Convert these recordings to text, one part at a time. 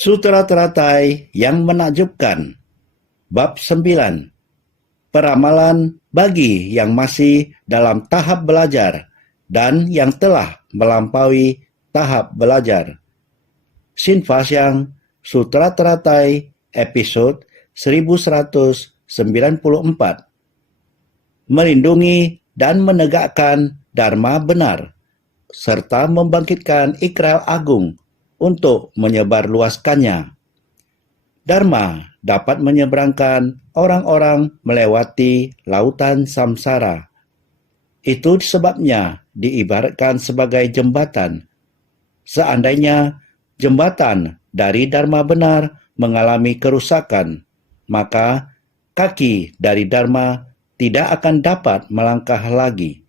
Sutera teratai yang menakjubkan. Bab 9. Peramalan bagi yang masih dalam tahap belajar dan yang telah melampaui tahap belajar. Sinfasyang Sutera Teratai episode 1194. Melindungi dan menegakkan Dharma benar, serta membangkitkan ikrar agung untuk menyebarluaskannya. Dharma dapat menyeberangkan orang-orang melewati lautan samsara. Itu sebabnya diibaratkan sebagai jembatan. Seandainya jembatan dari Dharma benar mengalami kerusakan, maka kaki dari Dharma tidak akan dapat melangkah lagi.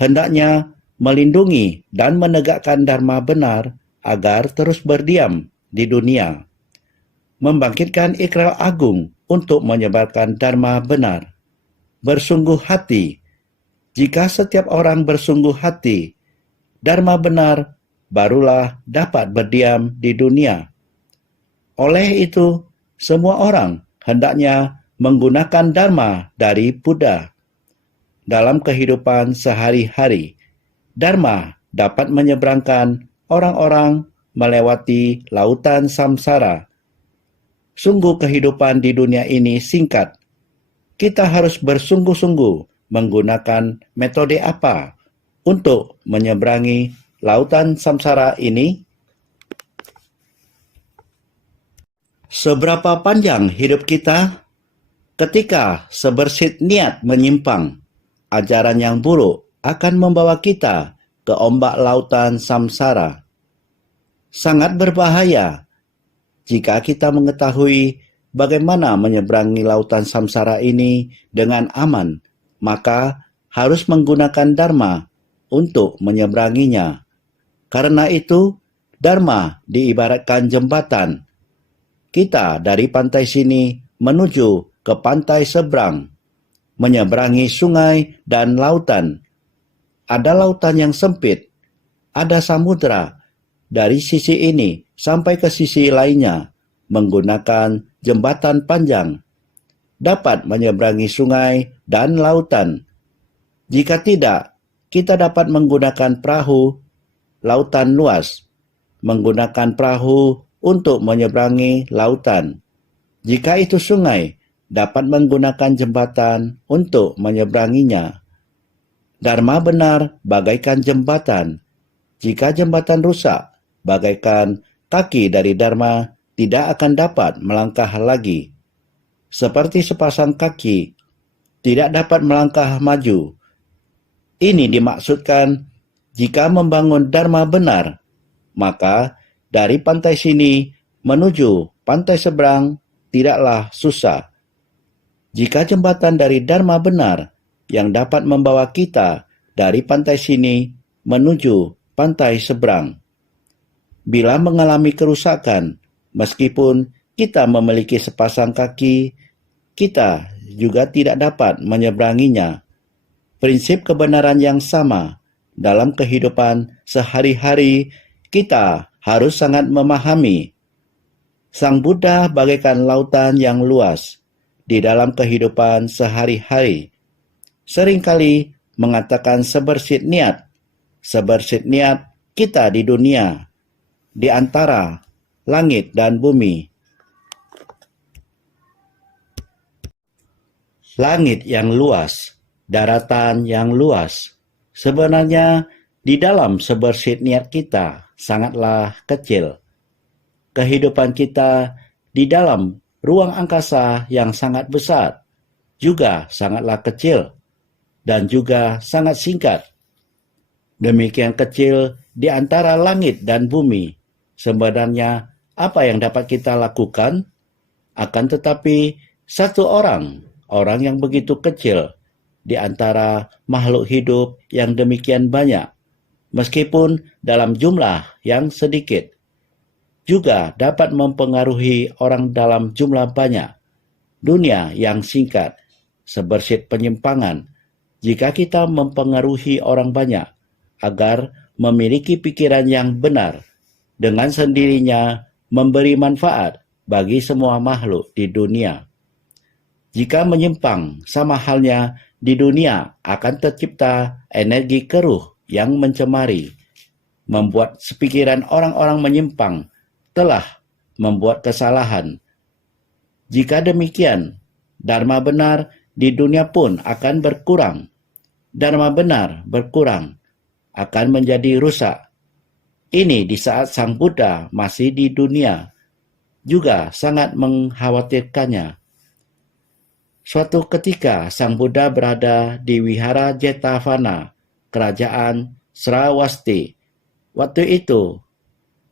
Hendaknya melindungi dan menegakkan Dharma benar agar terus berdiam di dunia. Membangkitkan ikrar agung untuk menyebarkan Dharma benar. Bersungguh hati. Jika setiap orang bersungguh hati, Dharma benar barulah dapat berdiam di dunia. Oleh itu, semua orang hendaknya menggunakan Dharma dari Buddha. Dalam kehidupan sehari-hari, Dharma dapat menyeberangkan orang-orang melewati lautan samsara. Sungguh kehidupan di dunia ini singkat. Kita harus bersungguh-sungguh menggunakan metode apa untuk menyeberangi lautan samsara ini? Seberapa panjang hidup kita? Ketika sebersit niat menyimpang, ajaran yang buruk akan membawa kita ke ombak lautan samsara. Sangat berbahaya jika kita mengetahui bagaimana menyeberangi lautan samsara ini dengan aman, maka harus menggunakan Dharma untuk menyeberanginya. Karena itu, Dharma diibaratkan jembatan. Kita dari pantai sini menuju ke pantai seberang, menyeberangi sungai dan lautan. Ada lautan yang sempit, ada samudera dari sisi ini sampai ke sisi lainnya menggunakan jembatan panjang. Dapat menyeberangi sungai dan lautan. Jika tidak, kita dapat menggunakan perahu lautan luas, menggunakan perahu untuk menyeberangi lautan. Jika itu sungai, dapat menggunakan jembatan untuk menyeberanginya. Dharma benar bagaikan jembatan. Jika jembatan rusak, bagaikan kaki dari Dharma tidak akan dapat melangkah lagi. Seperti sepasang kaki, tidak dapat melangkah maju. Ini dimaksudkan jika membangun Dharma benar, maka dari pantai sini menuju pantai seberang tidaklah susah. Jika jembatan dari Dharma benar yang dapat membawa kita dari pantai sini menuju pantai seberang. Bila mengalami kerusakan, meskipun kita memiliki sepasang kaki, kita juga tidak dapat menyeberanginya. Prinsip kebenaran yang sama dalam kehidupan sehari-hari kita harus sangat memahami. Sang Buddha bagaikan lautan yang luas di dalam kehidupan sehari-hari. Seringkali mengatakan sebersit niat kita di dunia, di antara langit dan bumi. Langit yang luas, daratan yang luas. Sebenarnya di dalam sebersit niat kita sangatlah kecil. Kehidupan kita di dalam ruang angkasa yang sangat besar juga sangatlah kecil dan juga sangat singkat. Demikian kecil di antara langit dan bumi. Sebenarnya apa yang dapat kita lakukan? Akan tetapi satu orang yang begitu kecil di antara makhluk hidup yang demikian banyak, meskipun dalam jumlah yang sedikit, juga dapat mempengaruhi orang dalam jumlah banyak. Dunia yang singkat, sebersit penyimpangan, jika kita mempengaruhi orang banyak agar memiliki pikiran yang benar, dengan sendirinya memberi manfaat bagi semua makhluk di dunia. Jika menyimpang, sama halnya di dunia akan tercipta energi keruh yang mencemari, membuat sepikiran orang-orang menyimpang telah membuat kesalahan. Jika demikian, dharma benar di dunia pun akan berkurang. Dharma benar berkurang, akan menjadi rusak. Ini di saat Sang Buddha masih di dunia, juga sangat mengkhawatirkannya. Suatu ketika Sang Buddha berada di Wihara Jetavana, kerajaan Sravasti. Waktu itu,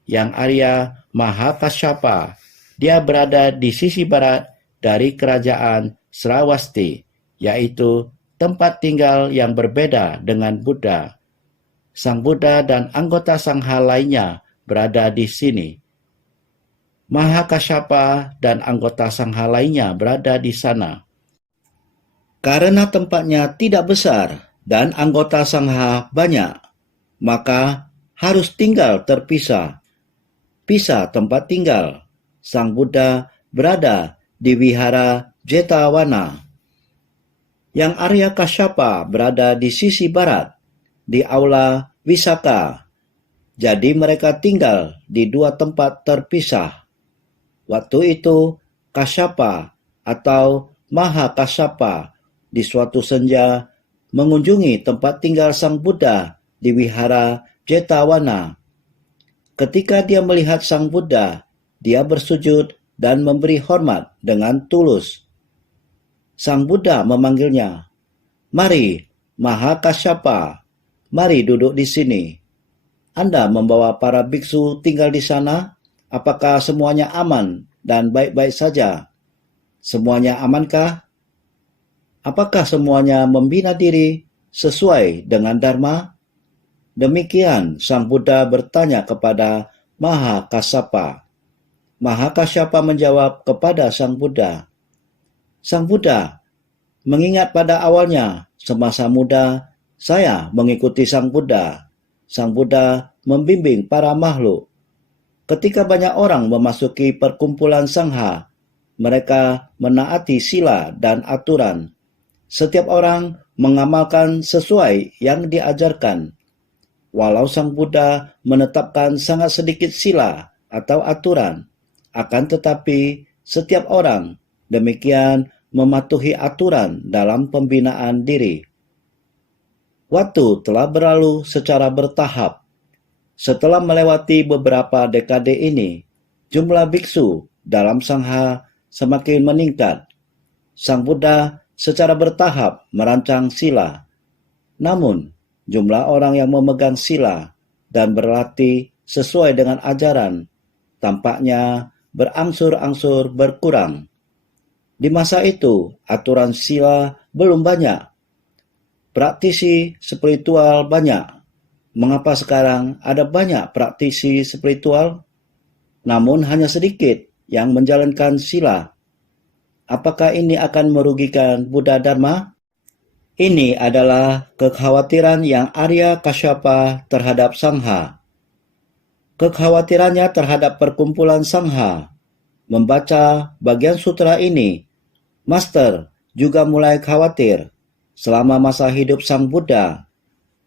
Yang Arya Mahakasyapa, dia berada di sisi barat dari kerajaan Sravasti, yaitu tempat tinggal yang berbeda dengan Buddha. Sang Buddha dan anggota Sangha lainnya berada di sini. Mahakasyapa dan anggota Sangha lainnya berada di sana. Karena tempatnya tidak besar dan anggota Sangha banyak, maka harus tinggal terpisah. Pisah tempat tinggal. Sang Buddha berada di Wihara Jetavana. Yang Arya Kasyapa berada di sisi barat, di aula Wisaka. Jadi mereka tinggal di dua tempat terpisah. Waktu itu Kasyapa atau Mahakasyapa di suatu senja mengunjungi tempat tinggal Sang Buddha di Wihara Jetavana. Ketika dia melihat Sang Buddha, dia bersujud dan memberi hormat dengan tulus. Sang Buddha memanggilnya, "Mari, Mahakasyapa, mari duduk di sini. Anda membawa para biksu tinggal di sana? Apakah semuanya aman dan baik-baik saja? Semuanya amankah? Apakah semuanya membina diri sesuai dengan Dharma?" Demikian Sang Buddha bertanya kepada Mahakasyapa. Mahakasyapa menjawab kepada Sang Buddha, "Sang Buddha, mengingat pada awalnya, semasa muda, saya mengikuti Sang Buddha. Sang Buddha membimbing para makhluk. Ketika banyak orang memasuki perkumpulan Sangha, mereka menaati sila dan aturan. Setiap orang mengamalkan sesuai yang diajarkan. Walau Sang Buddha menetapkan sangat sedikit sila atau aturan, akan tetapi setiap orang demikian mematuhi aturan dalam pembinaan diri. Waktu telah berlalu secara bertahap. Setelah melewati beberapa dekade ini, jumlah biksu dalam Sangha semakin meningkat. Sang Buddha secara bertahap merancang sila. Namun, jumlah orang yang memegang sila dan berlatih sesuai dengan ajaran tampaknya berangsur-angsur berkurang. Di masa itu, aturan sila belum banyak. Praktisi spiritual banyak. Mengapa sekarang ada banyak praktisi spiritual, namun hanya sedikit yang menjalankan sila? Apakah ini akan merugikan Buddha Dharma? Ini adalah kekhawatiran yang Arya Kasyapa terhadap Sangha. Kekhawatirannya terhadap perkumpulan Sangha. Membaca bagian sutra ini, Master juga mulai khawatir selama masa hidup Sang Buddha.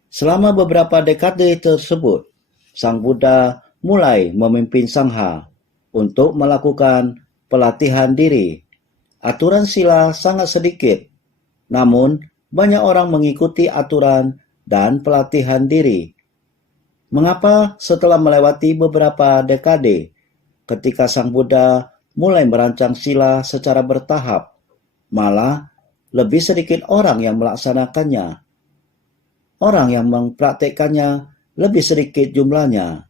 Selama beberapa dekade tersebut, Sang Buddha mulai memimpin Sangha untuk melakukan pelatihan diri. Aturan sila sangat sedikit, namun banyak orang mengikuti aturan dan pelatihan diri. Mengapa setelah melewati beberapa dekade, ketika Sang Buddha mulai merancang sila secara bertahap, malah lebih sedikit orang yang melaksanakannya? Orang yang mempraktekannya lebih sedikit jumlahnya.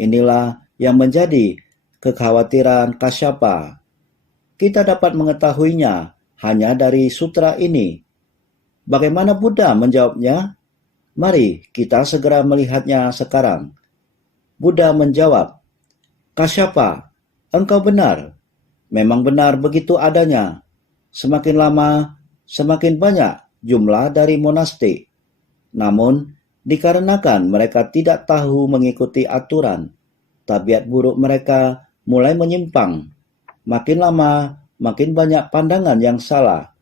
Inilah yang menjadi kekhawatiran Kasyapa. Kita dapat mengetahuinya hanya dari sutra ini. Bagaimana Buddha menjawabnya? Mari kita segera melihatnya sekarang. Buddha menjawab, "Kasyapa, engkau benar. Memang benar begitu adanya. Semakin lama, semakin banyak jumlah dari monastik. Namun, dikarenakan mereka tidak tahu mengikuti aturan, tabiat buruk mereka mulai menyimpang. Makin lama, makin banyak pandangan yang salah.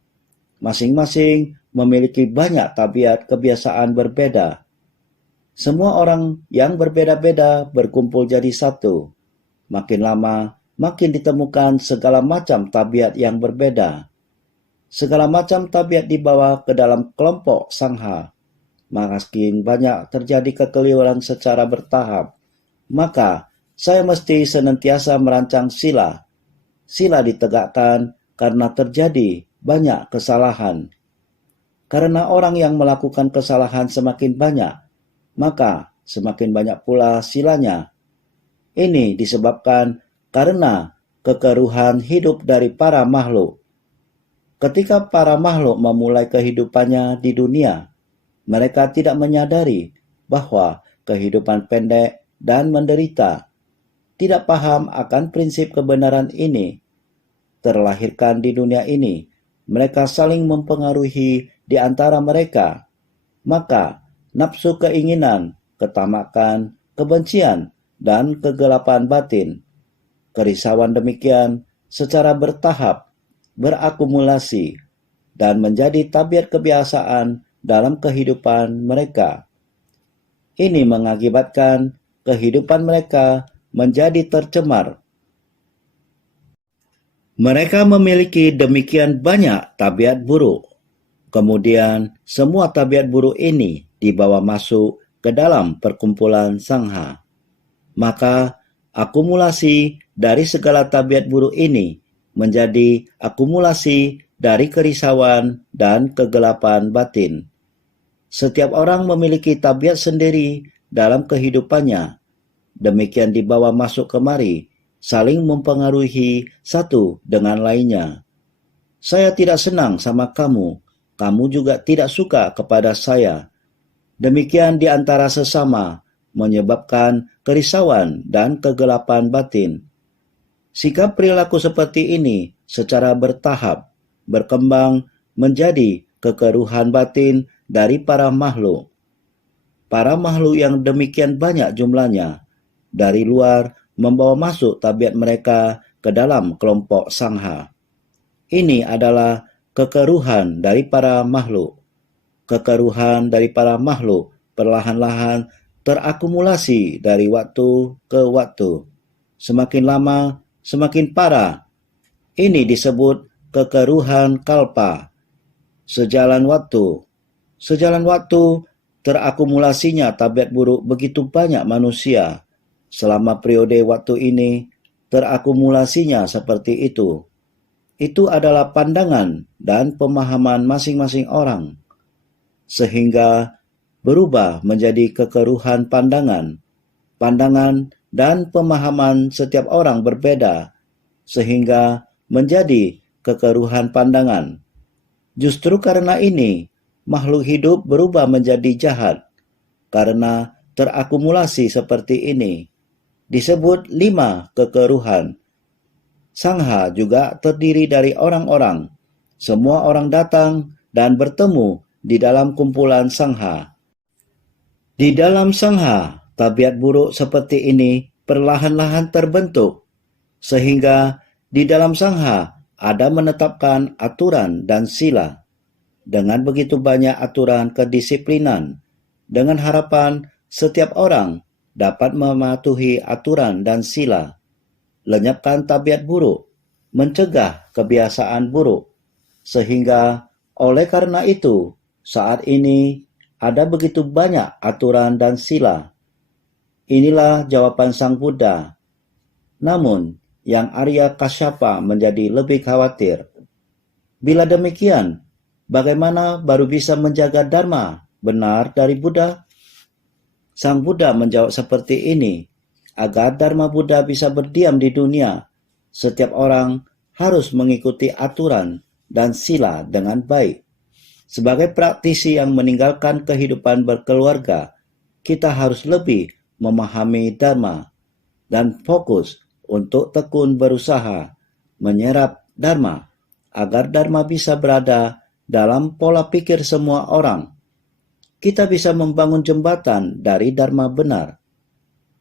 Masing-masing memiliki banyak tabiat kebiasaan berbeda. Semua orang yang berbeda-beda berkumpul jadi satu. Makin lama, makin ditemukan segala macam tabiat yang berbeda. Segala macam tabiat dibawa ke dalam kelompok sangha. Makin banyak terjadi kekeliruan secara bertahap. Maka, saya mesti senantiasa merancang sila. Sila ditegakkan karena terjadi banyak kesalahan. Karena orang yang melakukan kesalahan semakin banyak, maka semakin banyak pula silanya. Ini disebabkan karena kekeruhan hidup dari para makhluk. Ketika para makhluk memulai kehidupannya di dunia, mereka tidak menyadari bahwa kehidupan pendek dan menderita. Tidak paham akan prinsip kebenaran ini. Terlahirkan di dunia ini, mereka saling mempengaruhi di antara mereka. Maka, nafsu keinginan, ketamakan, kebencian, dan kegelapan batin. Kerisauan demikian secara bertahap berakumulasi dan menjadi tabiat kebiasaan dalam kehidupan mereka. Ini mengakibatkan kehidupan mereka menjadi tercemar. Mereka memiliki demikian banyak tabiat buruk. Kemudian, semua tabiat buruk ini dibawa masuk ke dalam perkumpulan sangha. Maka, akumulasi dari segala tabiat buruk ini menjadi akumulasi dari kerisauan dan kegelapan batin. Setiap orang memiliki tabiat sendiri dalam kehidupannya. Demikian dibawa masuk kemari, saling mempengaruhi satu dengan lainnya. Saya tidak senang sama kamu, kamu juga tidak suka kepada saya. Demikian di antara sesama, menyebabkan kerisauan dan kegelapan batin. Sikap perilaku seperti ini secara bertahap berkembang menjadi kekeruhan batin dari para makhluk. Para makhluk yang demikian banyak jumlahnya dari luar membawa masuk tabiat mereka ke dalam kelompok sangha. Ini adalah kekeruhan dari para makhluk. Kekeruhan dari para makhluk perlahan-lahan terakumulasi dari waktu ke waktu. Semakin lama, semakin parah. Ini disebut kekeruhan kalpa. Sejalan waktu terakumulasinya tabiat buruk begitu banyak manusia. Selama periode waktu ini, terakumulasinya seperti itu. Itu adalah pandangan dan pemahaman masing-masing orang. Sehingga berubah menjadi kekeruhan pandangan. Pandangan dan pemahaman setiap orang berbeda, sehingga menjadi kekeruhan pandangan. Justru karena ini, makhluk hidup berubah menjadi jahat, karena terakumulasi seperti ini. Disebut 5 kekeruhan. Sangha juga terdiri dari orang-orang. Semua orang datang dan bertemu di dalam kumpulan sangha. Di dalam sangha, tabiat buruk seperti ini perlahan-lahan terbentuk, sehingga di dalam sangha ada menetapkan aturan dan sila. Dengan begitu banyak aturan kedisiplinan, dengan harapan setiap orang dapat mematuhi aturan dan sila, lenyapkan tabiat buruk, mencegah kebiasaan buruk, sehingga oleh karena itu saat ini ada begitu banyak aturan dan sila. Inilah jawaban Sang Buddha. Namun, yang Arya Kasyapa menjadi lebih khawatir. Bila demikian, bagaimana baru bisa menjaga Dharma benar dari Buddha? Sang Buddha menjawab seperti ini, agar Dharma Buddha bisa berdiam di dunia, setiap orang harus mengikuti aturan dan sila dengan baik. Sebagai praktisi yang meninggalkan kehidupan berkeluarga, kita harus lebih memahami Dharma dan fokus untuk tekun berusaha menyerap Dharma, agar Dharma bisa berada dalam pola pikir semua orang. Kita bisa membangun jembatan dari Dharma benar.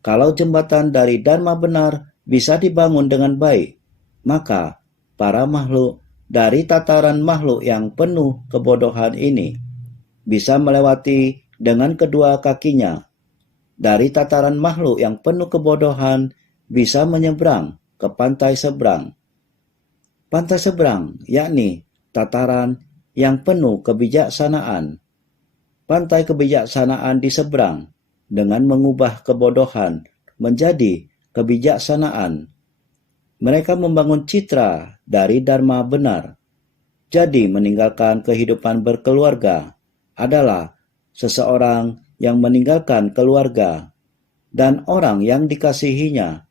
Kalau jembatan dari Dharma benar bisa dibangun dengan baik, maka para makhluk dari tataran makhluk yang penuh kebodohan ini bisa melewati dengan kedua kakinya. Dari tataran makhluk yang penuh kebodohan bisa menyeberang ke pantai seberang. Pantai seberang yakni tataran yang penuh kebijaksanaan. Pantai kebijaksanaan di seberang dengan mengubah kebodohan menjadi kebijaksanaan. Mereka membangun citra dari dharma benar. Jadi meninggalkan kehidupan berkeluarga adalah seseorang yang meninggalkan keluarga dan orang yang dikasihinya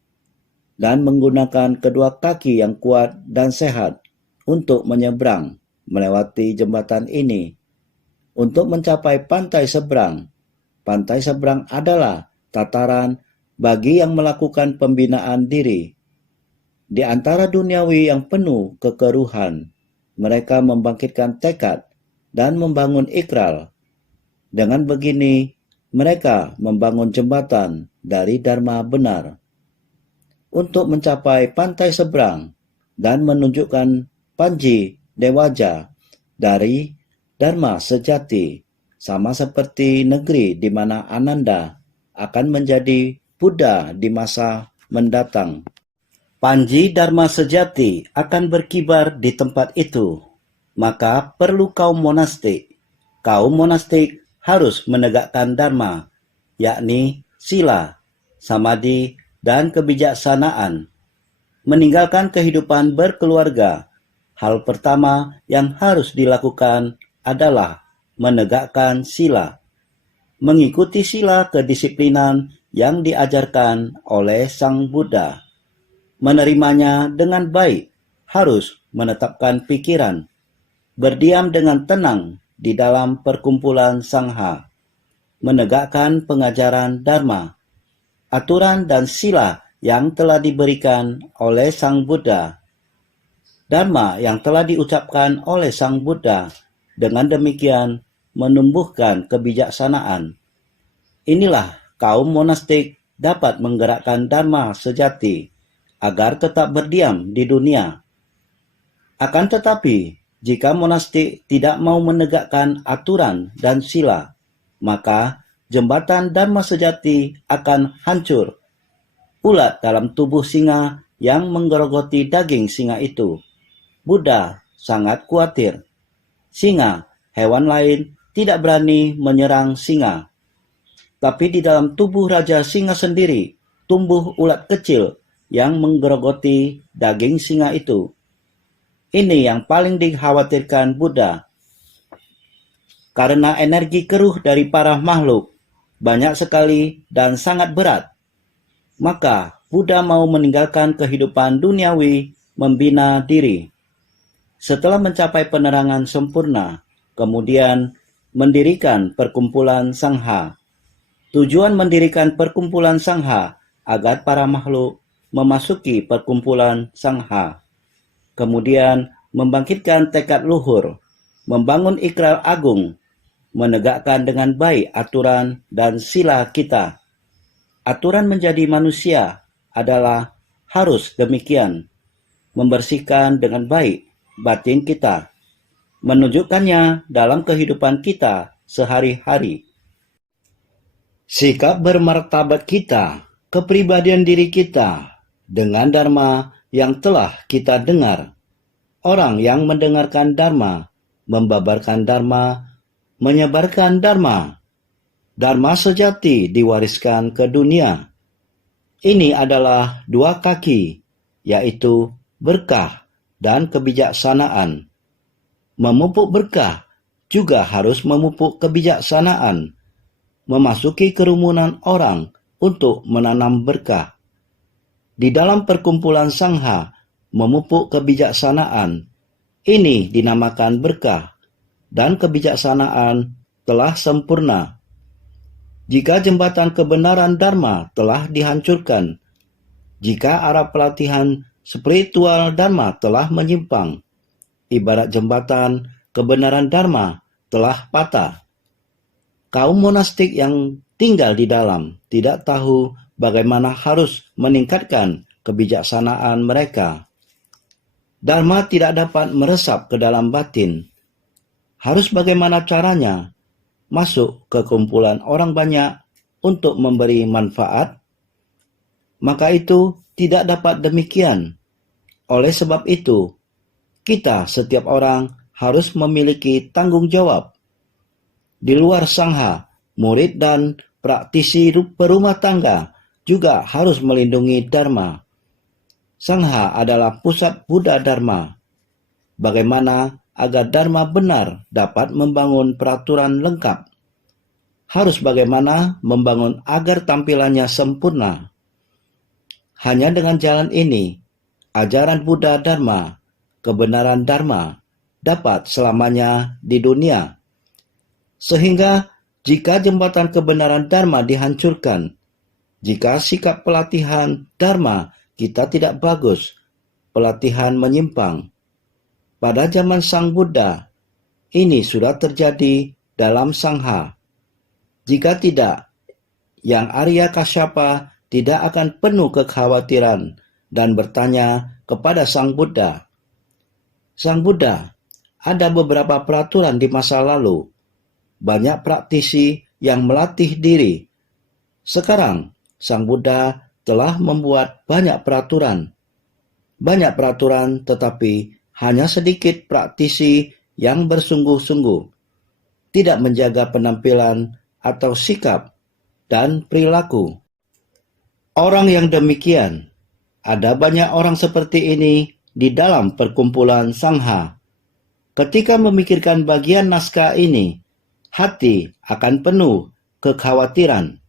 dan menggunakan kedua kaki yang kuat dan sehat untuk menyeberang melewati jembatan ini untuk mencapai pantai seberang. Pantai seberang adalah tataran bagi yang melakukan pembinaan diri. Di antara duniawi yang penuh kekeruhan, mereka membangkitkan tekad dan membangun ikrar. Dengan begini, mereka membangun jembatan dari dharma benar untuk mencapai pantai seberang dan menunjukkan Panji Dewaja dari dharma sejati, sama seperti negeri di mana Ananda akan menjadi Buddha di masa mendatang. Panji Dharma sejati akan berkibar di tempat itu, maka perlu kaum monastik. Kaum monastik harus menegakkan dharma, yakni sila, samadhi, dan kebijaksanaan. Meninggalkan kehidupan berkeluarga, hal pertama yang harus dilakukan adalah menegakkan sila. Mengikuti sila kedisiplinan yang diajarkan oleh Sang Buddha. Menerimanya dengan baik, harus menetapkan pikiran, berdiam dengan tenang di dalam perkumpulan sangha, menegakkan pengajaran dharma, aturan dan sila yang telah diberikan oleh Sang Buddha, dharma yang telah diucapkan oleh Sang Buddha. Dengan demikian menumbuhkan kebijaksanaan. Inilah kaum monastik dapat menggerakkan dharma sejati agar tetap berdiam di dunia. Akan tetapi, jika monastik tidak mau menegakkan aturan dan sila, maka jembatan dharma sejati akan hancur. Ulat dalam tubuh singa yang menggerogoti daging singa itu. Buddha sangat khawatir. Singa, hewan lain, tidak berani menyerang singa. Tapi di dalam tubuh Raja Singa sendiri tumbuh ulat kecil yang menggerogoti daging singa itu. Ini yang paling dikhawatirkan Buddha. Karena energi keruh dari para makhluk banyak sekali dan sangat berat, maka Buddha mau meninggalkan kehidupan duniawi, membina diri. Setelah mencapai penerangan sempurna, kemudian mendirikan perkumpulan sangha. Tujuan mendirikan perkumpulan sangha agar para makhluk memasuki perkumpulan sangha. Kemudian membangkitkan tekad luhur, membangun ikrar agung, menegakkan dengan baik aturan dan sila kita. Aturan menjadi manusia adalah harus demikian, membersihkan dengan baik batin kita, menunjukkannya dalam kehidupan kita sehari-hari. Sikap bermartabat kita, kepribadian diri kita, dengan dharma yang telah kita dengar. Orang yang mendengarkan dharma, membabarkan dharma, menyebarkan dharma. Dharma sejati diwariskan ke dunia. Ini adalah dua kaki, yaitu berkah dan kebijaksanaan. Memupuk berkah juga harus memupuk kebijaksanaan. Memasuki kerumunan orang untuk menanam berkah. Di dalam perkumpulan sangha, memupuk kebijaksanaan. Ini dinamakan berkah, dan kebijaksanaan telah sempurna. Jika jembatan kebenaran dharma telah dihancurkan, jika arah pelatihan spiritual dharma telah menyimpang, ibarat jembatan kebenaran dharma telah patah. Kaum monastik yang tinggal di dalam tidak tahu bagaimana harus meningkatkan kebijaksanaan mereka. Dharma tidak dapat meresap ke dalam batin. Harus bagaimana caranya masuk ke kumpulan orang banyak untuk memberi manfaat? Maka itu tidak dapat demikian. Oleh sebab itu, kita setiap orang harus memiliki tanggung jawab. Di luar sangha, murid dan praktisi berumah tangga juga harus melindungi Dharma. Sangha adalah pusat Buddha Dharma. Bagaimana agar Dharma benar dapat membangun peraturan lengkap? Harus bagaimana membangun agar tampilannya sempurna? Hanya dengan jalan ini, ajaran Buddha Dharma, kebenaran Dharma, dapat selamanya di dunia. Sehingga jika jembatan kebenaran Dharma dihancurkan, jika sikap pelatihan Dharma kita tidak bagus, pelatihan menyimpang. Pada zaman Sang Buddha, ini sudah terjadi dalam Sangha. Jika tidak, yang Arya Kasyapa tidak akan penuh kekhawatiran dan bertanya kepada Sang Buddha. Sang Buddha, ada beberapa peraturan di masa lalu. Banyak praktisi yang melatih diri. Sekarang, Sang Buddha telah membuat banyak peraturan. Banyak peraturan tetapi hanya sedikit praktisi yang bersungguh-sungguh. Tidak menjaga penampilan atau sikap dan perilaku. Orang yang demikian, ada banyak orang seperti ini di dalam perkumpulan Sangha. Ketika memikirkan bagian naskah ini, hati akan penuh kekhawatiran.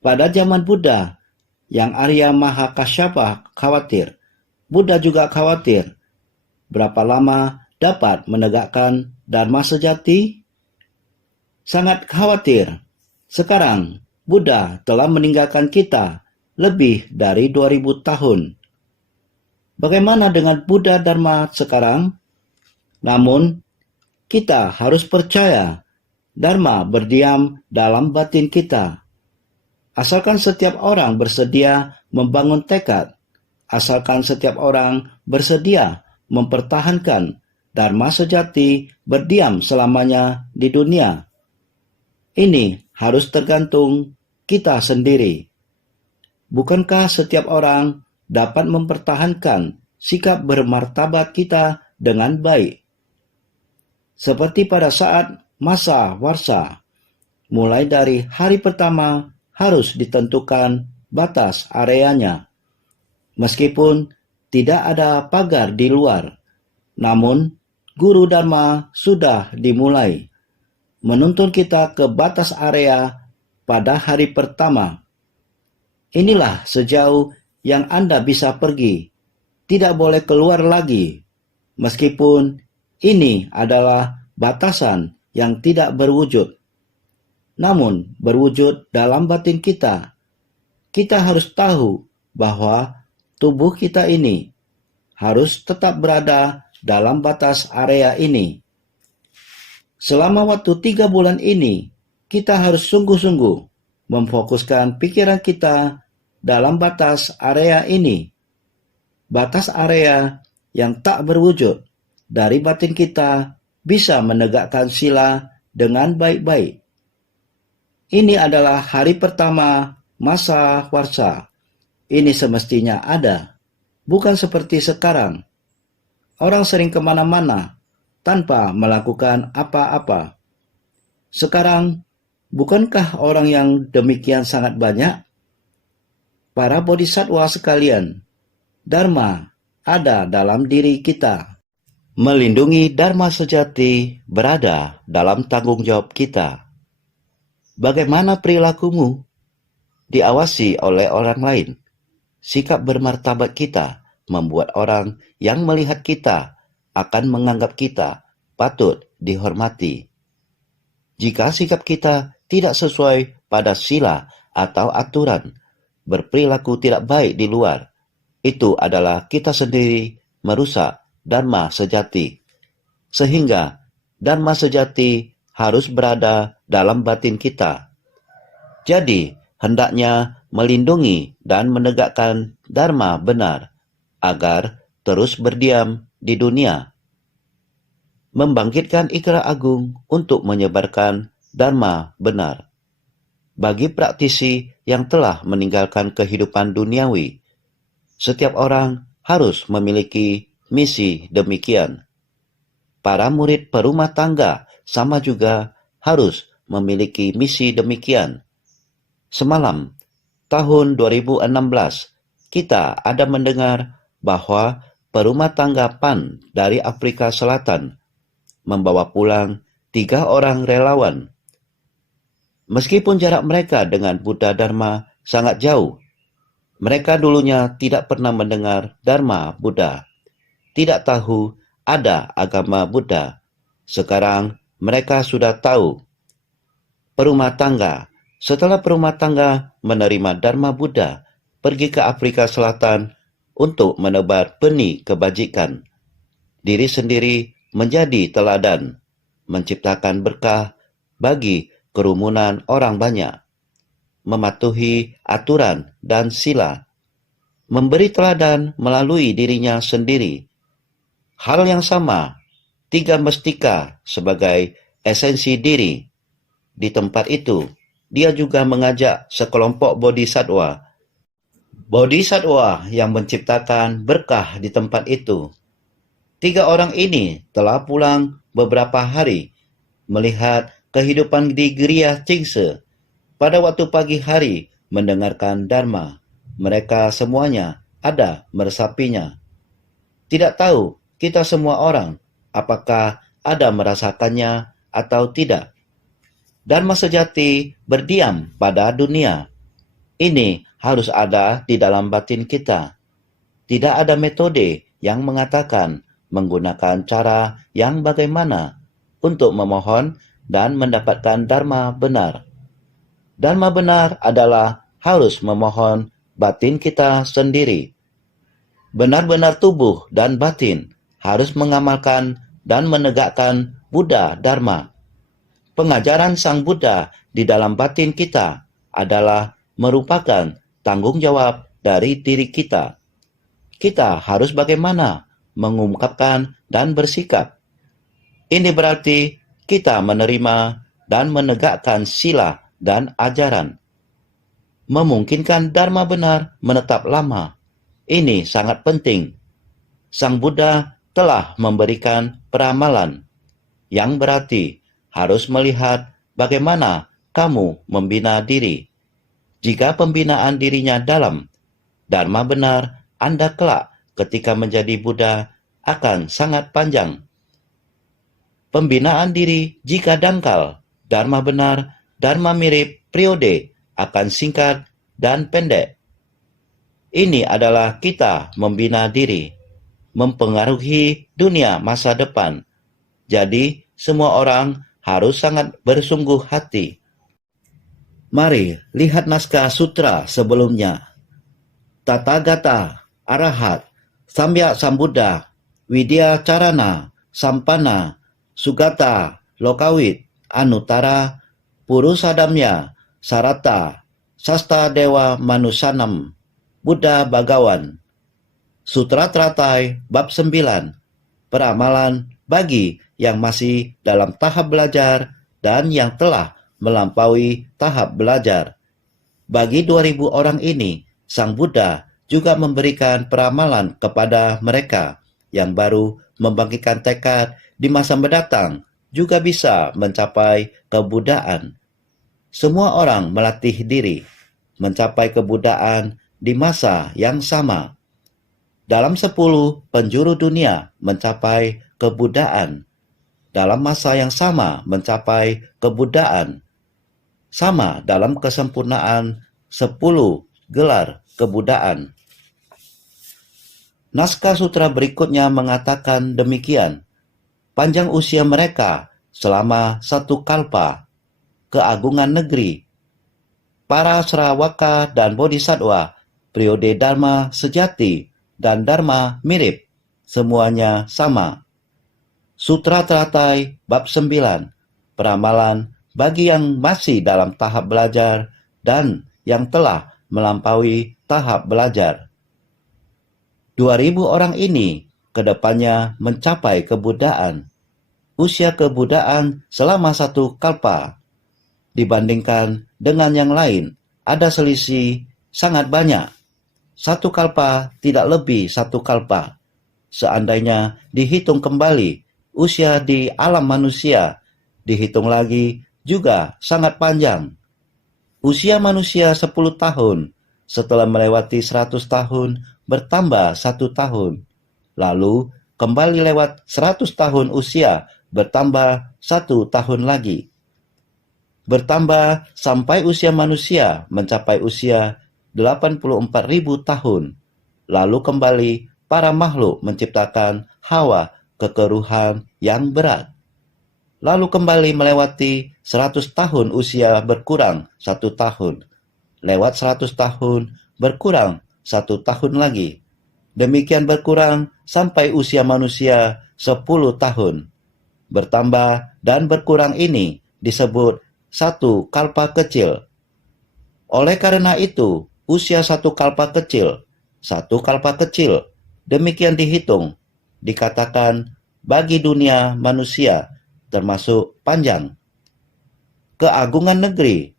Pada zaman Buddha, yang Arya Mahakasyapa khawatir, Buddha juga khawatir. Berapa lama dapat menegakkan Dharma sejati? Sangat khawatir. Sekarang, Buddha telah meninggalkan kita lebih dari 2000 tahun. Bagaimana dengan Buddha Dharma sekarang? Namun, kita harus percaya Dharma berdiam dalam batin kita. Asalkan setiap orang bersedia membangun tekad, asalkan setiap orang bersedia mempertahankan Dharma sejati berdiam selamanya di dunia. Ini harus tergantung kita sendiri. Bukankah setiap orang dapat mempertahankan sikap bermartabat kita dengan baik? Seperti pada saat masa warsa, mulai dari hari pertama harus ditentukan batas areanya. Meskipun tidak ada pagar di luar, namun Guru Dharma sudah dimulai menuntun kita ke batas area pada hari pertama. Inilah sejauh yang Anda bisa pergi, tidak boleh keluar lagi, meskipun ini adalah batasan yang tidak berwujud, namun berwujud dalam batin kita. Kita harus tahu bahwa tubuh kita ini harus tetap berada dalam batas area ini. Selama waktu 3 bulan ini, kita harus sungguh-sungguh memfokuskan pikiran kita dalam batas area ini. Batas area yang tak berwujud dari batin kita bisa menegakkan sila dengan baik-baik. Ini adalah hari pertama masa warsa. Ini semestinya ada, bukan seperti sekarang. Orang sering kemana-mana tanpa melakukan apa-apa. Sekarang, bukankah orang yang demikian sangat banyak? Para bodhisattva sekalian, Dharma ada dalam diri kita. Melindungi Dharma sejati berada dalam tanggung jawab kita. Bagaimana perilakumu? Diawasi oleh orang lain. Sikap bermartabat kita membuat orang yang melihat kita akan menganggap kita patut dihormati. Jika sikap kita tidak sesuai pada sila atau aturan, berperilaku tidak baik di luar, itu adalah kita sendiri merusak Dharma sejati. Sehingga Dharma sejati harus berada dalam batin kita. Jadi, hendaknya melindungi dan menegakkan dharma benar agar terus berdiam di dunia. Membangkitkan ikrar agung untuk menyebarkan dharma benar. Bagi praktisi yang telah meninggalkan kehidupan duniawi, setiap orang harus memiliki misi demikian. Para murid perumah tangga sama juga harus memiliki misi demikian. Semalam, tahun 2016, kita ada mendengar bahwa perumah tangga PAN dari Afrika Selatan membawa pulang 3 orang relawan. Meskipun jarak mereka dengan Buddha Dharma sangat jauh, mereka dulunya tidak pernah mendengar Dharma Buddha, tidak tahu ada agama Buddha. Sekarang mereka sudah tahu. Setelah perumah tangga menerima Dharma Buddha, pergi ke Afrika Selatan untuk menebar benih kebajikan. Diri sendiri menjadi teladan, menciptakan berkah bagi kerumunan orang banyak, mematuhi aturan dan sila, memberi teladan melalui dirinya sendiri. Hal yang sama, 3 mestika sebagai esensi diri. Di tempat itu, dia juga mengajak sekelompok bodhisattva. Bodhisattva yang menciptakan berkah di tempat itu. 3 orang ini telah pulang beberapa hari melihat kehidupan di Gria Chingse. Pada waktu pagi hari mendengarkan Dharma, mereka semuanya ada meresapinya. Tidak tahu kita semua orang apakah ada merasakannya atau tidak. Dharma sejati berdiam pada dunia. Ini harus ada di dalam batin kita. Tidak ada metode yang mengatakan menggunakan cara yang bagaimana untuk memohon dan mendapatkan Dharma benar. Dharma benar adalah harus memohon batin kita sendiri. Benar-benar tubuh dan batin harus mengamalkan dan menegakkan Buddha Dharma. Pengajaran Sang Buddha di dalam batin kita adalah merupakan tanggung jawab dari diri kita. Kita harus bagaimana mengungkapkan dan bersikap. Ini berarti kita menerima dan menegakkan sila dan ajaran. Memungkinkan Dharma benar menetap lama. Ini sangat penting. Sang Buddha telah memberikan peramalan, yang berarti harus melihat bagaimana kamu membina diri. Jika pembinaan dirinya dalam, Dharma benar Anda kelak ketika menjadi Buddha akan sangat panjang. Pembinaan diri jika dangkal, Dharma benar, Dharma mirip, periode akan singkat dan pendek. Ini adalah kita membina diri, mempengaruhi dunia masa depan. Jadi, semua orang harus sangat bersungguh hati. Mari lihat naskah sutra sebelumnya. Tathagata, Arahat, Samyak Sambuddha, Widya Carana, Sampana, Sugata, Lokawit, Anuttara, Purusadamya, Sarata, Sasta Dewa Manusanam, Buddha Bagawan. Sutra Teratai Bab 9, Peramalan bagi yang masih dalam tahap belajar dan yang telah melampaui tahap belajar. Bagi 2000 orang ini, Sang Buddha juga memberikan peramalan kepada mereka yang baru membangkitkan tekad di masa mendatang juga bisa mencapai kebuddhaan. Semua orang melatih diri mencapai kebuddhaan di masa yang sama. Dalam 10 penjuru dunia mencapai kebuddhaan. Dalam masa yang sama mencapai kebuddhaan. Sama dalam kesempurnaan 10 gelar kebuddhaan. Naskah sutra berikutnya mengatakan demikian. Panjang usia mereka selama 1 kalpa, keagungan negeri, para Sravaka dan Bodhisattva, periode Dharma sejati dan Dharma mirip, semuanya sama. Sutra Teratai Bab 9, Peramalan bagi yang masih dalam tahap belajar dan yang telah melampaui tahap belajar. 2.000 orang ini kedepannya mencapai kebudaan. Usia kebudaan selama 1 kalpa. Dibandingkan dengan yang lain, ada selisih sangat banyak. 1 kalpa tidak lebih 1 kalpa. Seandainya dihitung kembali, usia di alam manusia dihitung lagi juga sangat panjang. Usia manusia 10 tahun, setelah melewati 100 tahun bertambah 1 tahun. Lalu kembali lewat 100 tahun usia bertambah 1 tahun lagi. Bertambah sampai usia manusia mencapai usia 84.000 tahun. Lalu kembali para makhluk menciptakan Hawa kekeruhan yang berat. Lalu kembali melewati 100 tahun usia berkurang 1 tahun. Lewat 100 tahun berkurang 1 tahun lagi. Demikian berkurang sampai usia manusia 10 tahun. Bertambah dan berkurang ini disebut 1 kalpa kecil. Oleh karena itu, usia 1 kalpa kecil, 1 kalpa kecil, demikian dihitung, dikatakan bagi dunia manusia termasuk panjang. Keagungan negeri,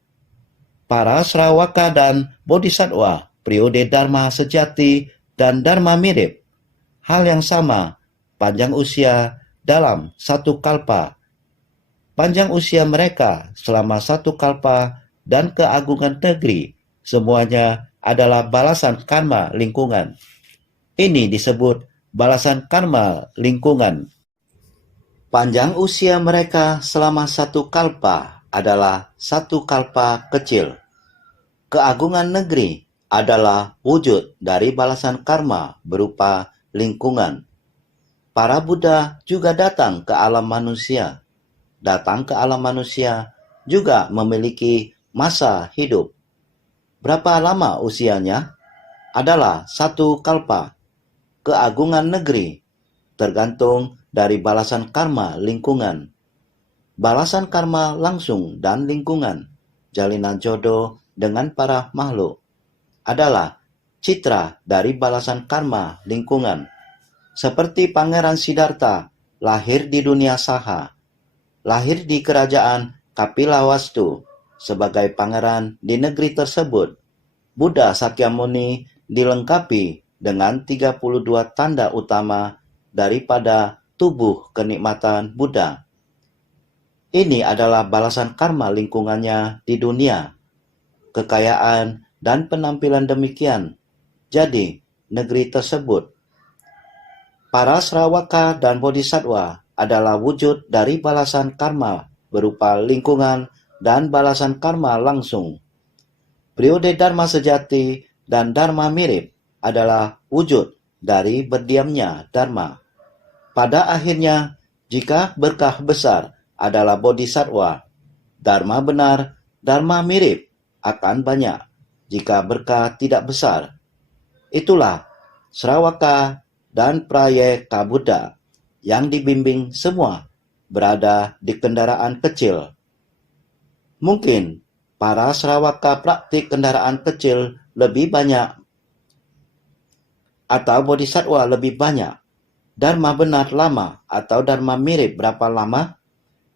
para Sravaka dan Bodhisattva, periode Dharma sejati dan Dharma mirip. Hal yang sama, panjang usia dalam 1 kalpa. Panjang usia mereka selama 1 kalpa dan keagungan negeri, semuanya adalah balasan karma lingkungan. Ini disebut balasan karma lingkungan. Panjang usia mereka selama 1 kalpa adalah 1 kalpa kecil. Keagungan negeri adalah wujud dari balasan karma berupa lingkungan. Para Buddha juga datang ke alam manusia. Datang ke alam manusia juga memiliki masa hidup. Berapa lama usianya? Adalah 1 kalpa. Keagungan negeri tergantung dari balasan karma lingkungan. Balasan karma langsung dan lingkungan, jalinan jodoh dengan para makhluk, adalah citra dari balasan karma lingkungan. Seperti Pangeran Siddhartha lahir di dunia Saha, lahir di kerajaan Kapilawastu sebagai pangeran di negeri tersebut. Buddha Sakyamuni dilengkapi dengan 32 tanda utama daripada tubuh kenikmatan Buddha. Ini adalah balasan karma lingkungannya di dunia. Kekayaan dan penampilan demikian. Jadi, negeri tersebut. Para Sravaka dan Bodhisattva adalah wujud dari balasan karma berupa lingkungan dan balasan karma langsung. Periode Dharma sejati dan Dharma mirip adalah wujud dari berdiamnya Dharma. Pada akhirnya, jika berkah besar adalah Bodhisattva, Dharma benar, Dharma mirip akan banyak. Jika berkah tidak besar, itulah Sravaka dan Prayeka Buddha yang dibimbing semua berada di kendaraan kecil. Mungkin para Sravaka praktik kendaraan kecil lebih banyak atau Bodhisattva lebih banyak. Dharma benar lama atau Dharma mirip berapa lama?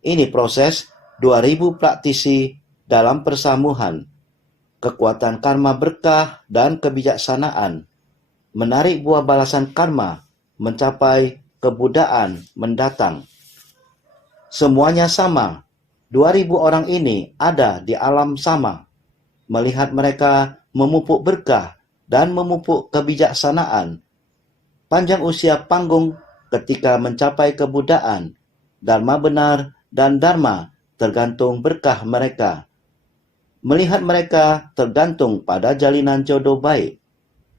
Ini proses 2000 praktisi dalam persamuhan. Kekuatan karma berkah dan kebijaksanaan menarik buah balasan karma mencapai kebudaan mendatang. Semuanya sama. 2000 orang ini ada di alam sama. Melihat mereka memupuk berkah dan memupuk kebijaksanaan. Panjang usia panggung ketika mencapai kebudaan. Dharma benar dan Dharma tergantung berkah mereka. Melihat mereka tergantung pada jalinan jodoh baik.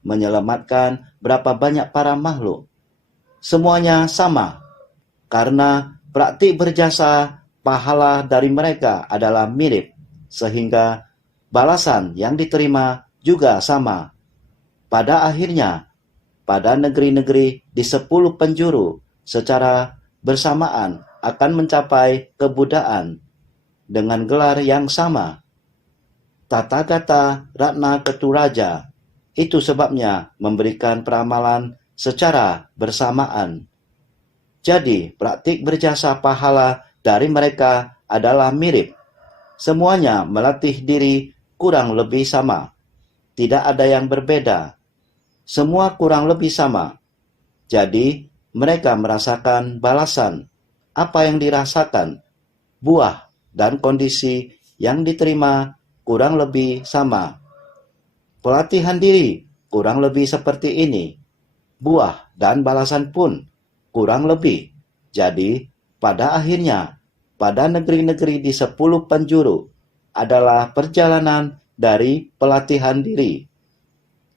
Menyelamatkan berapa banyak para makhluk. Semuanya sama. Karena praktik berjasa, pahala dari mereka adalah mirip. Sehingga balasan yang diterima juga sama. Pada akhirnya, pada negeri-negeri di 10 penjuru secara bersamaan akan mencapai kebudaan dengan gelar yang sama. Tathagata Ratna Keturaja. Itu sebabnya memberikan peramalan secara bersamaan. Jadi, praktik berjasa pahala dari mereka adalah mirip. Semuanya melatih diri kurang lebih sama. Tidak ada yang berbeda. Semua kurang lebih sama. Jadi, mereka merasakan balasan apa yang dirasakan, buah dan kondisi yang diterima kurang lebih sama. Pelatihan diri kurang lebih seperti ini. Buah dan balasan pun kurang lebih. Jadi, pada akhirnya, pada negeri-negeri di 10 penjuru adalah perjalanan dari pelatihan diri.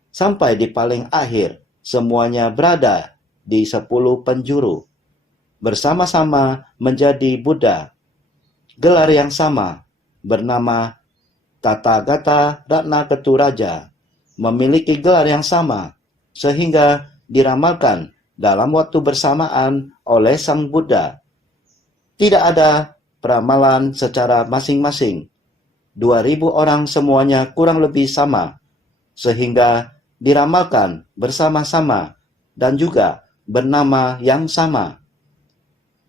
Sampai di paling akhir, semuanya berada di 10 penjuru. Bersama-sama menjadi Buddha. Gelar yang sama, bernama Tathagata Ratna Keturaja, memiliki gelar yang sama, sehingga diramalkan dalam waktu bersamaan oleh Sang Buddha. Tidak ada peramalan secara masing-masing. 2.000 orang semuanya kurang lebih sama, sehingga diramalkan bersama-sama dan juga bernama yang sama.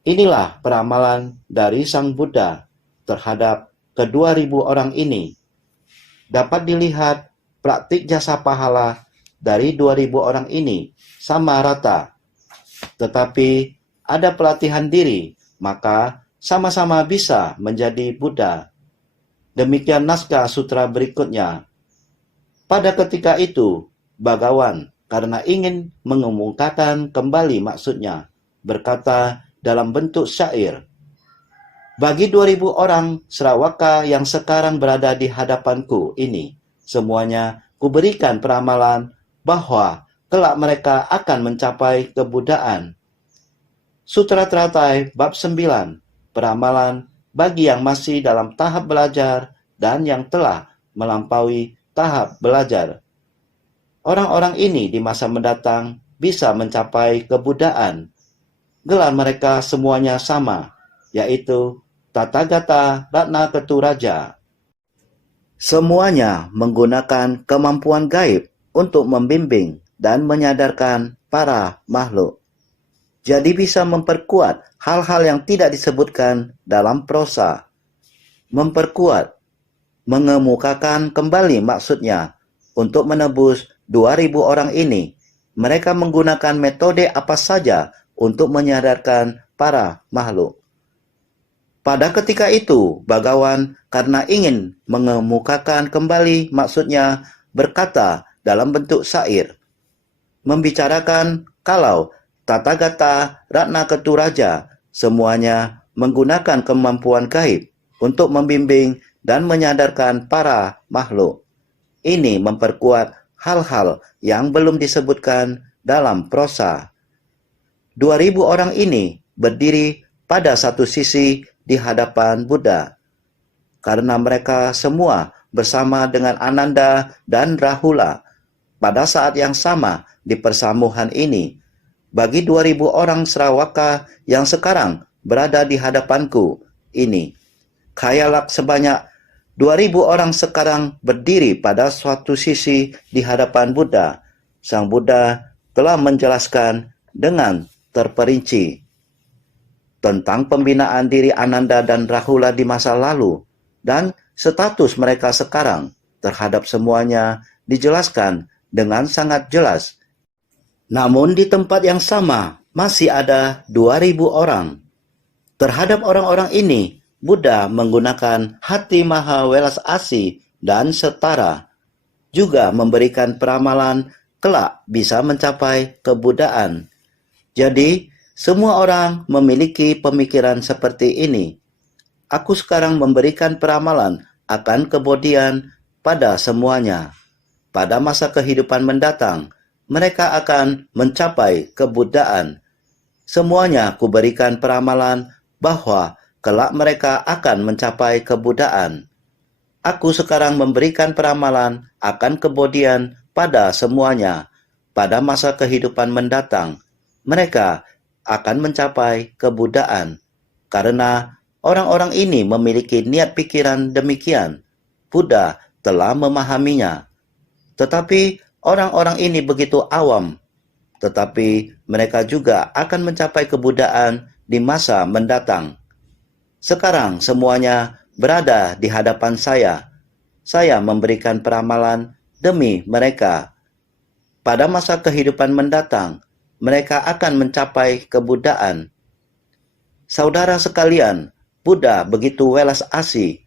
Inilah peramalan dari Sang Buddha terhadap ke-2.000 orang ini. Dapat dilihat praktik jasa pahala dari 2.000 orang ini sama rata. Tetapi ada pelatihan diri, maka sama-sama bisa menjadi Buddha. Demikian naskah sutra berikutnya. Pada ketika itu, Bhagawan karena ingin mengemukakan kembali maksudnya, berkata dalam bentuk syair, bagi 2.000 orang Sravaka yang sekarang berada di hadapanku ini, semuanya kuberikan peramalan bahwa kelak mereka akan mencapai kebuddhaan. Sutra Teratai bab 9, peramalan bagi yang masih dalam tahap belajar dan yang telah melampaui tahap belajar. Orang-orang ini di masa mendatang bisa mencapai kebuddhaan. Gelar mereka semuanya sama, yaitu Tathagata Ratna Keturaja. Semuanya menggunakan kemampuan gaib untuk membimbing dan menyadarkan para makhluk. Jadi bisa memperkuat hal-hal yang tidak disebutkan dalam prosa. Memperkuat, mengemukakan kembali maksudnya untuk menebus 2.000 orang ini. Mereka menggunakan metode apa saja untuk menyadarkan para makhluk. Pada ketika itu, Bhagawan karena ingin mengemukakan kembali maksudnya berkata dalam bentuk syair, membicarakan kalau Tathagata Ratna Keturaja semuanya menggunakan kemampuan gaib untuk membimbing dan menyadarkan para makhluk. Ini memperkuat hal-hal yang belum disebutkan dalam prosa. 2.000 orang ini berdiri pada satu sisi di hadapan Buddha. Karena mereka semua bersama dengan Ananda dan Rahula pada saat yang sama di persamuhan ini. Bagi 2.000 orang Sravaka yang sekarang berada di hadapanku ini, khayalak sebanyak 2.000 orang sekarang berdiri pada suatu sisi di hadapan Buddha. Sang Buddha telah menjelaskan dengan terperinci tentang pembinaan diri Ananda dan Rahula di masa lalu dan status mereka sekarang terhadap semuanya dijelaskan dengan sangat jelas. Namun di tempat yang sama masih ada 2.000 orang. Terhadap orang-orang ini, Buddha menggunakan hati maha welas asih dan setara, juga memberikan peramalan kelak bisa mencapai kebuddhaan. Jadi, semua orang memiliki pemikiran seperti ini. Aku sekarang memberikan peramalan akan kebuddhaan pada semuanya. Pada masa kehidupan mendatang, mereka akan mencapai kebuddhaan. Semuanya kuberikan peramalan bahwa kelak mereka akan mencapai kebuddhaan. Aku sekarang memberikan peramalan akan kebuddhaan pada semuanya. Pada masa kehidupan mendatang, mereka akan mencapai kebuddhaan. Karena orang-orang ini memiliki niat pikiran demikian, Buddha telah memahaminya. Tetapi orang-orang ini begitu awam, tetapi mereka juga akan mencapai kebudaan di masa mendatang. Sekarang semuanya berada di hadapan saya. Saya memberikan peramalan demi mereka. Pada masa kehidupan mendatang, mereka akan mencapai kebudaan. Saudara sekalian, Buddha begitu welas asih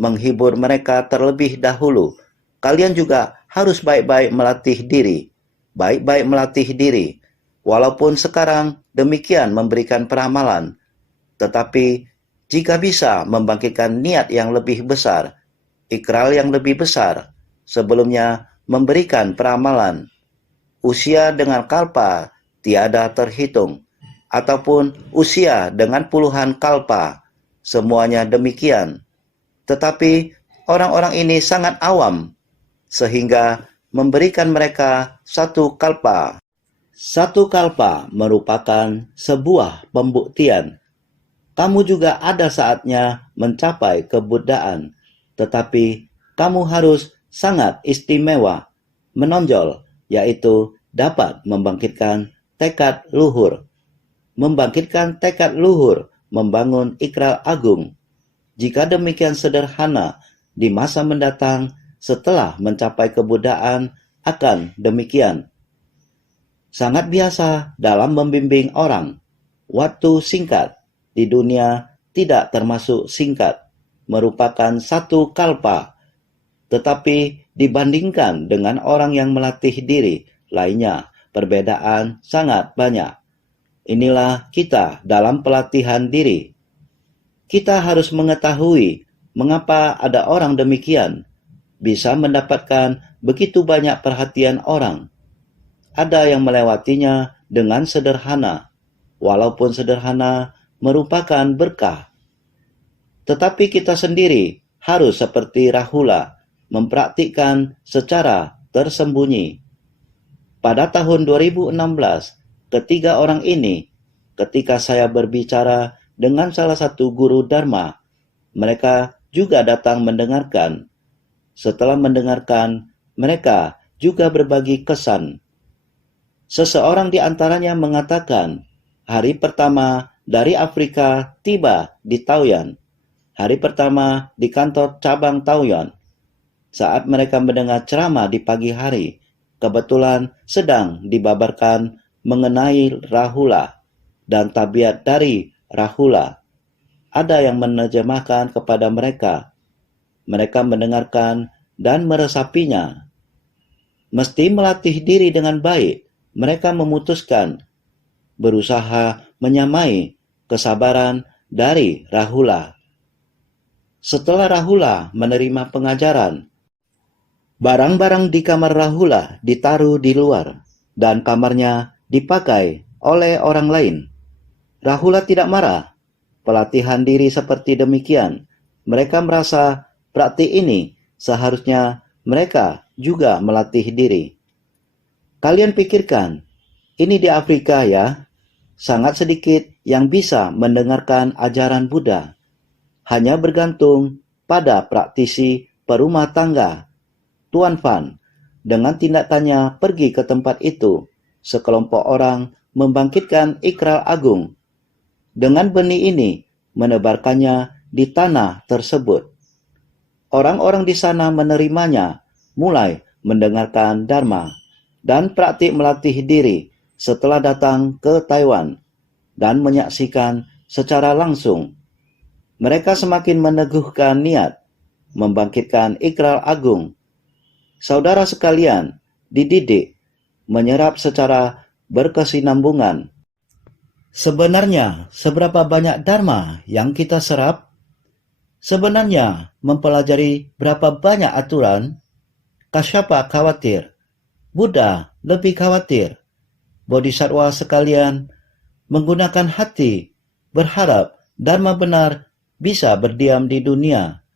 menghibur mereka terlebih dahulu. Kalian juga harus baik-baik melatih diri. Baik-baik melatih diri. Walaupun sekarang demikian memberikan peramalan, tetapi jika bisa membangkitkan niat yang lebih besar, ikrar yang lebih besar, sebelumnya memberikan peramalan, usia dengan kalpa tiada terhitung, ataupun usia dengan puluhan kalpa, semuanya demikian. Tetapi orang-orang ini sangat awam, sehingga memberikan mereka satu kalpa. Satu kalpa merupakan sebuah pembuktian. Kamu juga ada saatnya mencapai kebudaan, tetapi kamu harus sangat istimewa, menonjol, yaitu dapat membangkitkan tekad luhur. Membangkitkan tekad luhur, membangun ikrar agung. Jika demikian sederhana, di masa mendatang setelah mencapai kebudaan akan demikian. Sangat biasa dalam membimbing orang. Waktu singkat di dunia tidak termasuk singkat, merupakan satu kalpa. Tetapi dibandingkan dengan orang yang melatih diri lainnya, perbedaan sangat banyak. Inilah kita dalam pelatihan diri. Kita harus mengetahui mengapa ada orang demikian, bisa mendapatkan begitu banyak perhatian orang. Ada yang melewatinya dengan sederhana, walaupun sederhana merupakan berkah. Tetapi kita sendiri harus seperti Rahula, mempraktikkan secara tersembunyi. Pada tahun 2016, ketiga orang ini, ketika saya berbicara dengan salah satu guru Dharma, mereka juga datang mendengarkan. Setelah mendengarkan, mereka juga berbagi kesan. Seseorang di antaranya mengatakan, hari pertama dari Afrika tiba di Taoyuan. Hari pertama di kantor cabang Taoyuan. Saat mereka mendengar ceramah di pagi hari, kebetulan sedang dibabarkan mengenai Rahula dan tabiat dari Rahula. Ada yang menerjemahkan kepada mereka. Mereka mendengarkan dan meresapinya. Mesti melatih diri dengan baik. Mereka memutuskan berusaha menyamai kesabaran dari Rahula. Setelah Rahula menerima pengajaran, barang-barang di kamar Rahula ditaruh di luar dan kamarnya dipakai oleh orang lain. Rahula tidak marah. Pelatihan diri seperti demikian. Mereka merasa praktik ini seharusnya mereka juga melatih diri. Kalian pikirkan, ini di Afrika ya, sangat sedikit yang bisa mendengarkan ajaran Buddha. Hanya bergantung pada praktisi perumah tangga. Tuan Fan, dengan tindakannya pergi ke tempat itu, sekelompok orang membangkitkan ikrar agung. Dengan benih ini, menebarkannya di tanah tersebut. Orang-orang di sana menerimanya, mulai mendengarkan Dharma, dan praktik melatih diri setelah datang ke Taiwan, dan menyaksikan secara langsung. Mereka semakin meneguhkan niat, membangkitkan ikrar agung. Saudara sekalian, dididik, menyerap secara berkesinambungan. Sebenarnya, seberapa banyak Dharma yang kita serap? Sebenarnya, mempelajari berapa banyak aturan? Kasyapa khawatir, Buddha lebih khawatir. Bodhisattva sekalian, menggunakan hati, berharap Dharma benar bisa berdiam di dunia,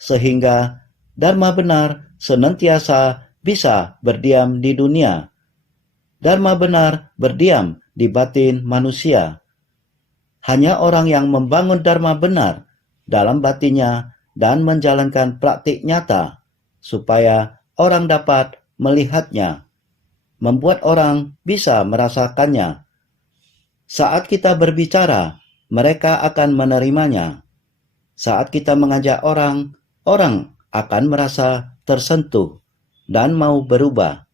sehingga Dharma benar senantiasa bisa berdiam di dunia. Dharma benar berdiam di batin manusia. Hanya orang yang membangun Dharma benar dalam batinnya dan menjalankan praktik nyata, supaya orang dapat melihatnya, membuat orang bisa merasakannya. Saat kita berbicara, mereka akan menerimanya. Saat kita mengajak orang, orang akan merasa tersentuh dan mau berubah.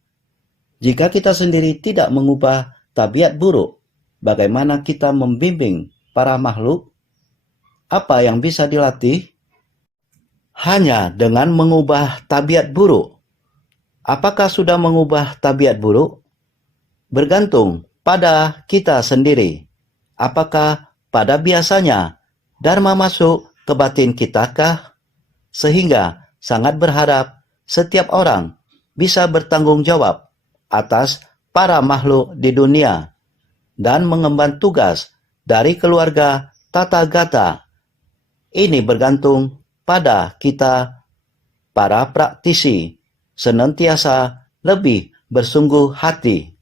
Jika kita sendiri tidak mengubah tabiat buruk, bagaimana kita membimbing para makhluk? Apa yang bisa dilatih? Hanya dengan mengubah tabiat buruk. Apakah sudah mengubah tabiat buruk? Bergantung pada kita sendiri. Apakah pada biasanya Dharma masuk ke batin kitakah? Sehingga sangat berharap setiap orang bisa bertanggung jawab atas para makhluk di dunia dan mengemban tugas dari keluarga Tata Gata. Ini bergantung pada kita, para praktisi, senantiasa lebih bersungguh hati.